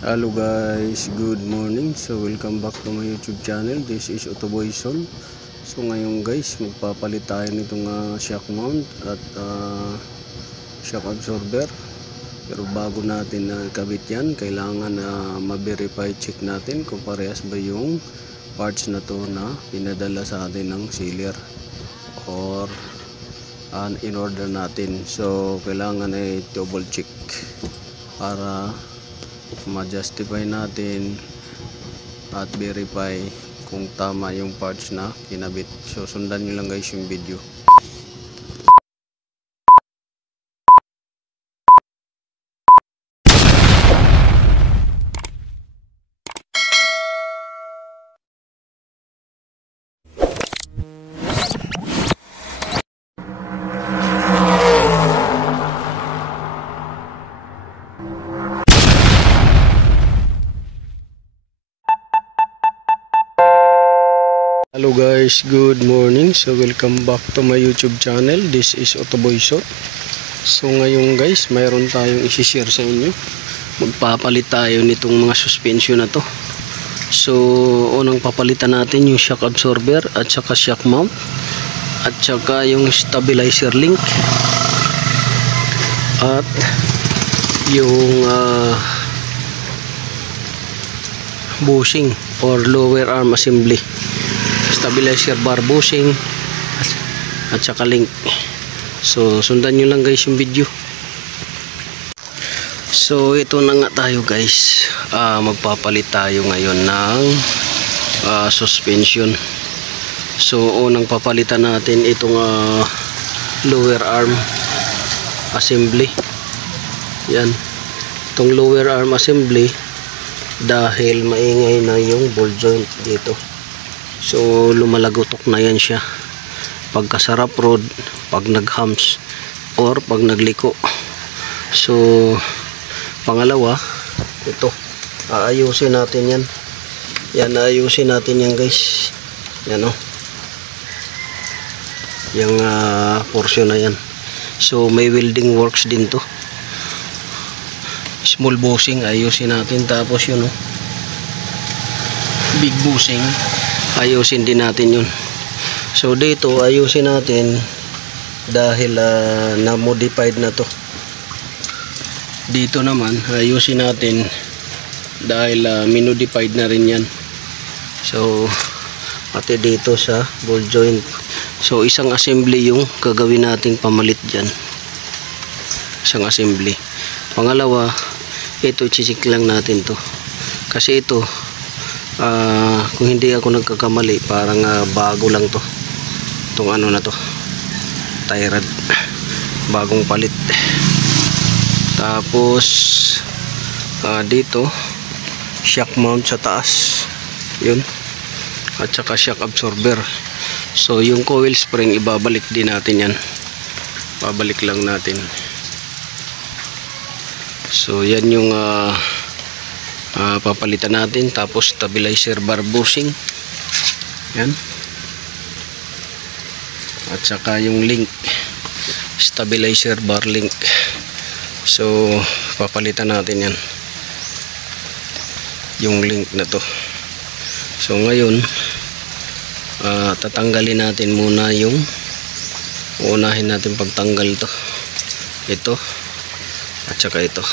Hello guys, good morning. So welcome back to my YouTube channel. This is Otoboy Sol. So ngayon guys, magpapalit tayo nitong shock mount at shock absorber. Pero bago natin ikabit yan, kailangan ma-verify check natin kung parehas ba yung parts na to na pinadala sa atin ng sealer or in order natin. So kailangan ay double check para ma-justify natin at verify kung tama yung parts na kinabit. So sundan nyo lang guys yung video. Hello guys, good morning. So welcome back to my YouTube channel. This is Otoboy Sol. So ngayon guys, mayroon tayong i-share sa inyo. Magpapalit tayo nitong mga suspension na to. So unang papalitan natin yung shock absorber at saka shock mount at saka yung stabilizer link at yung bushing or lower arm assembly, stabilizer bar bushing at saka link. So sundan nyo lang guys yung video. So ito na nga tayo guys, magpapalit tayo ngayon ng suspension. So unang papalitan natin itong lower arm assembly. Yan, itong lower arm assembly dahil maingay na yung ball joint dito. So lumalagotok na yan siya pagkasarap road, pag naghams or pag nagliko. So pangalawa, ito aayusin natin yan. Yan, aayusin natin yan guys. Yan o, yung portion na yan. So may welding works din to, small bushing ayusin natin, tapos yun o, big bushing ayusin din natin yun. So dito ayusin natin dahil na-modified na to. Dito naman ayusin natin dahil minodified na rin yan. So pati dito sa ball joint. So isang assembly yung gagawin nating pamalit dyan, isang assembly. Pangalawa, ito i-check lang natin to kasi ito kung hindi ako nagkakamali parang bago lang to, itong ano na to, tie rod, bagong palit. Tapos dito shock mount sa taas yun, at saka shock absorber. So yung coil spring ibabalik din natin yan, babalik lang natin. So yan yung papalitan natin. Tapos stabilizer bar bushing yan, at saka yung link, stabilizer bar link. So papalitan natin yan, yung link na to. So ngayon tatanggalin natin muna yung, uunahin natin pagtanggal ito at saka ito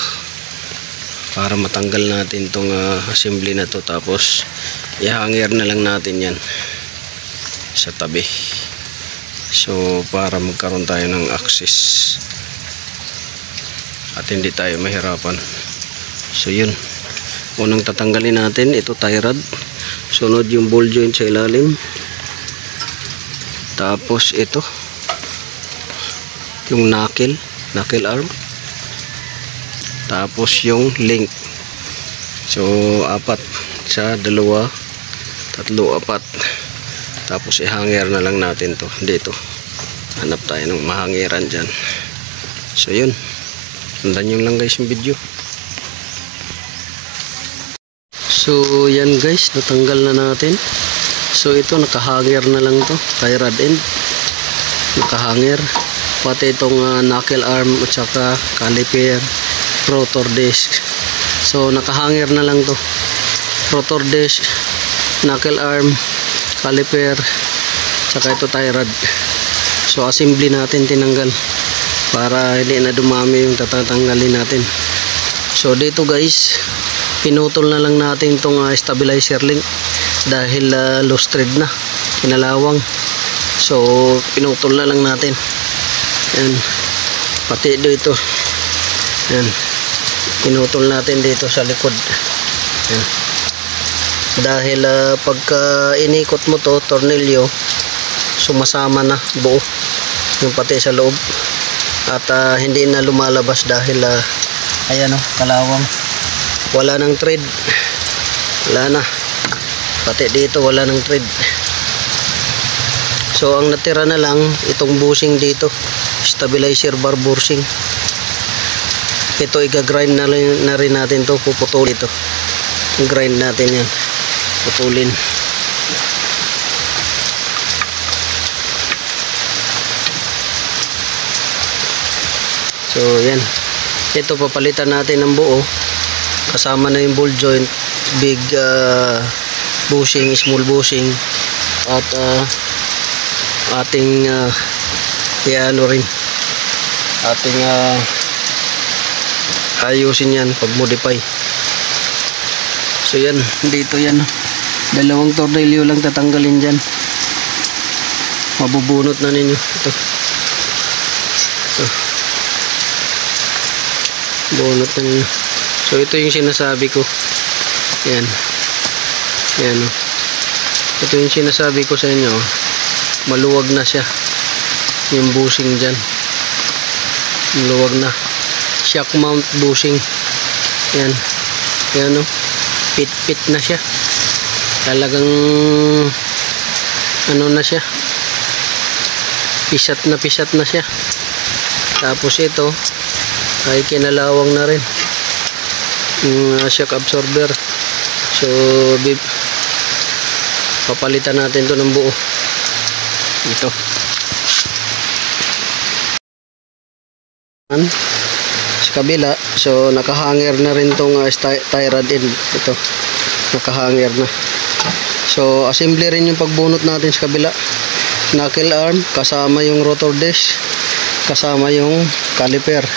para matanggal natin tong assembly na to. Tapos i-hanger na lang natin yan sa tabi, so para magkaroon tayo ng access at hindi tayo mahirapan. So yun, unang tatanggalin natin ito tie rod, sunod yung ball joint sa ilalim, tapos ito yung knuckle arm, tapos yung link. So apat sa dalawa, tatlo, apat. Tapos i-hanger na lang natin to dito, hanap tayo ng mahangiran dyan. So yun, sundan nyo lang guys yung video. So yan guys, natanggal na natin. So ito nakahanger na lang to, tie rod end nakahanger, pati itong knuckle arm at saka caliper, rotor disc. So nakahanger na lang to. Rotor dish, knuckle arm, caliper, saka ito tie rod. So assembly natin tinanggal para hindi na dumami yung tatanggalin natin. So dito guys, pinutol na lang natin itong stabilizer link dahil loose thread na, kinalawang. So pinutol na lang natin. Yan, pati dito, yan, pinutol natin dito sa likod. Yan. Dahil pagka inikot mo to tornilyo, sumasama na buo yung pati sa loob at hindi na lumalabas dahil ayan kalawang, wala nang thread, wala na, pati dito wala nang thread. So ang natira na lang itong bushing dito, stabilizer bar bushing. Ito i-grind na rin natin to, puputol ito, grind natin yan, putulin. So yan, ito papalitan natin ng buo, kasama na yung ball joint, big bushing, small bushing, at ating iano rin, ating ayusin yan pag modify. So yan, dito yan, dalawang tornilyo lang tatanggalin dyan, mabubunot na ninyo ito. Bunot na ninyo. So ito yung sinasabi ko, yan, yan ito yung sinasabi ko sa inyo, maluwag na siya yung bushing dyan, maluwag na, shock mount bushing, yan, yan pit na siya, talagang ano na siya, pisat na siya. Tapos ito ay kinalawang na rin yung shock absorber. So papalitan natin to ng buo ito. Sa kabila, so nakahanger na rin tong tie rod end, ito nakahanger na. So assembly rin yung pagbunot natin sa kabila, knuckle arm kasama yung rotor dish, kasama yung caliper,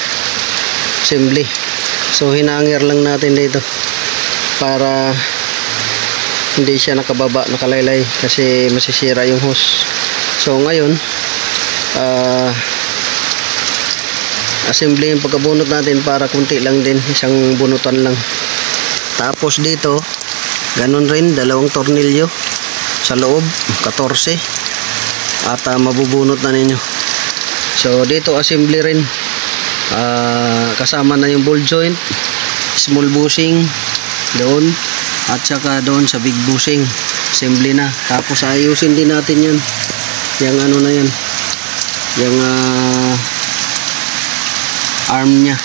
assembly. So hinanger lang natin dito para hindi siya nakababa, nakalaylay, kasi masisira yung hose. So ngayon assembly yung pagkabunot natin para kunti lang din, isang bunutan lang. Tapos dito ganun rin, dalawang tornilyo sa loob, 14, at mabubunot na ninyo. So dito assembly rin, kasama na yung ball joint, small bushing doon, at saka doon sa big bushing, assembly na. Tapos ayusin din natin yan, yung ano na yan, yung arm nya.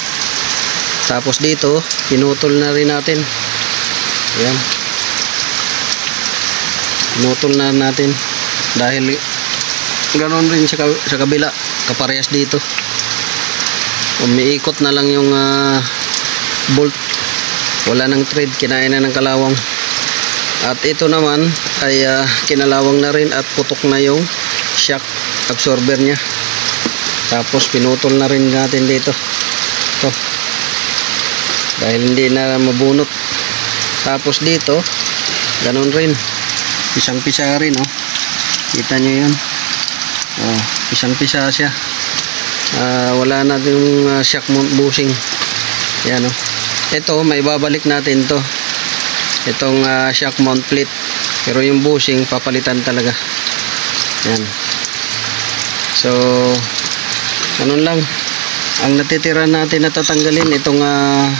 Tapos dito pinutol na rin natin, yan, pinutol na natin dahil ganoon rin sa kabila, kaparehas dito. Umiikot na lang yung bolt, wala nang thread, kinain na ng kalawang. At ito naman ay kinalawang na rin at putok na yung shock absorber nya. Tapos pinutol na rin natin dito ito, dahil hindi na mabunot. Tapos dito ganun rin, pisang pisa rin, kita nyo yun, pisang pisa siya. Wala na yung shock mount bushing, yan ito may babalik natin to, itong shock mount plate, pero yung bushing papalitan talaga yan. So ganun lang. Ang natitira natin na tatanggalin itong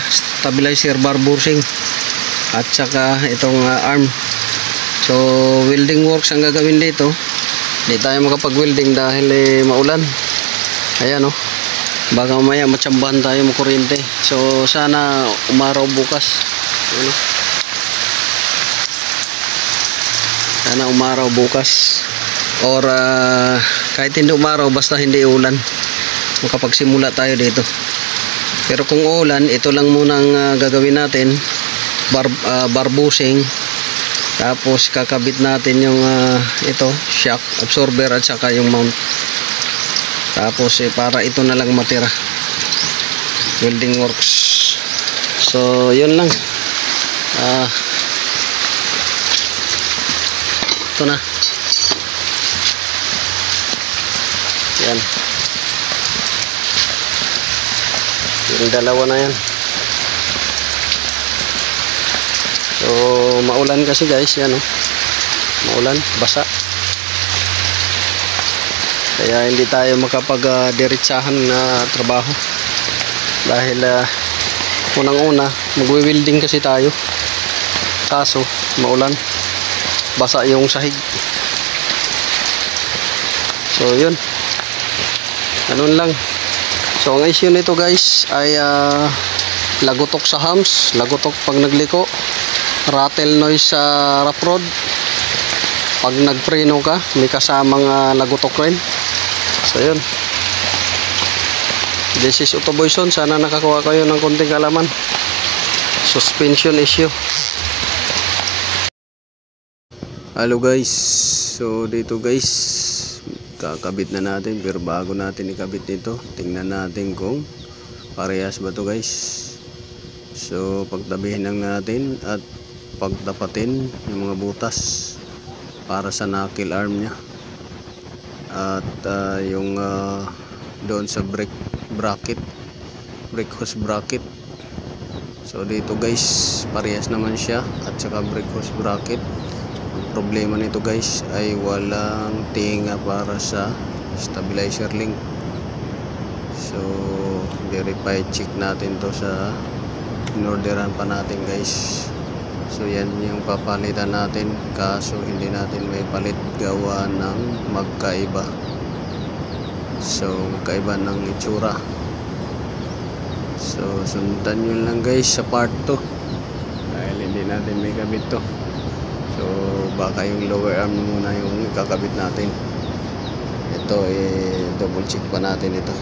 stabilizer bar bushing at saka itong arm. So welding works ang gagawin dito, hindi tayo makapag welding dahil maulan. Ayan baka mamaya matsambahan tayo makuryente. So sana umaraw bukas, sana umaraw bukas, or kahit hindi umaraw, basta hindi ulan, makapagsimula tayo dito. Pero kung ulan, ito lang munang gagawin natin, bar bushing. Tapos kakabit natin yung ito, shock absorber at saka yung mount. Tapos para ito na lang matira. Welding works. So yun lang. Ito na. Yan. Yung dalawa na yan. So maulan kasi guys, yan oh. Maulan, basa. Kaya hindi tayo makapag-diretsahan na trabaho. Dahil unang-una magwi-welding kasi tayo. Kaso maulan, basa yung sahig. So yun, ganun lang. So ang issue nito guys ay lagutok sa hams, lagutok pag nagliko, rattle noise sa rough road. Pag nagpreno ka, may kasamang lagutok rin. So yun, this is Utoboyson. Sana nakakuha kayo ng konting kalaman. Suspension issue. Hello guys, so dito guys kakabit na natin, pero bago natin ikabit dito, tingnan natin kung parehas ba to guys. So pagtabihin lang natin at pagtapatin yung mga butas para sa knuckle arm nya at yung doon sa brake hose bracket. So dito guys parehas naman siya at saka brake hose bracket. Problema nito guys ay walang tinga para sa stabilizer link. So verify, check natin to sa inorderan pa natin guys. So yan yung papalitan natin, kaso hindi natin may palit gawa ng magkaiba. So magkaiba ng itsura. So sundan nyo lang guys sa part 2 dahil hindi natin may kabit to. So baka yung lower arm muna yung kakabit natin. Ito double check pa natin ito.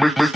Make